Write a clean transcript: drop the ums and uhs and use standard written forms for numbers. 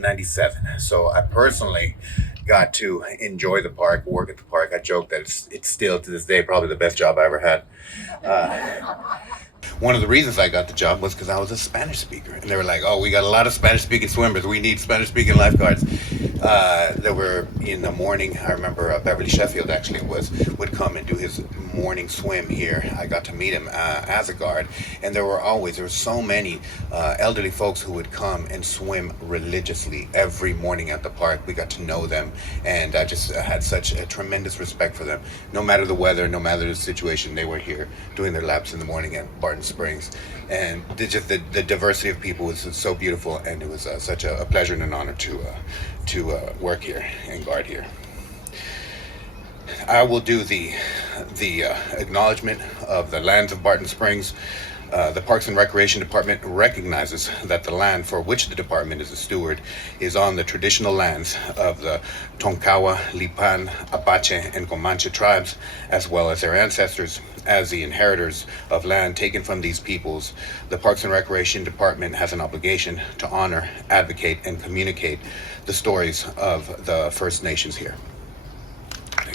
1997. So I personally got to enjoy the park, work at the park. I joke that it's still to this day probably the best job I ever had. One of the reasons I got the job was because I was a Spanish speaker, and they were like, "Oh, we got a lot of Spanish-speaking swimmers. We need Spanish-speaking lifeguards." That were in the morning. I remember Beverly Sheffield actually would come and do his morning swim here. I got to meet him as a guard, and there were so many elderly folks who would come and swim religiously every morning at the park. We got to know them, and I just had such a tremendous respect for them. No matter the weather, no matter the situation, they were here doing their laps in the morning at Barton Springs, and the diversity of people was so beautiful, and it was such a pleasure and an honor to work here and guard here. I will do the acknowledgement of the lands of Barton Springs. The Parks and Recreation Department recognizes that the land for which the department is a steward is on the traditional lands of the Tonkawa, Lipan, Apache, and Comanche tribes, as well as their ancestors. As the inheritors of land taken from these peoples, the Parks and Recreation Department has an obligation to honor, advocate, and communicate the stories of the First Nations here.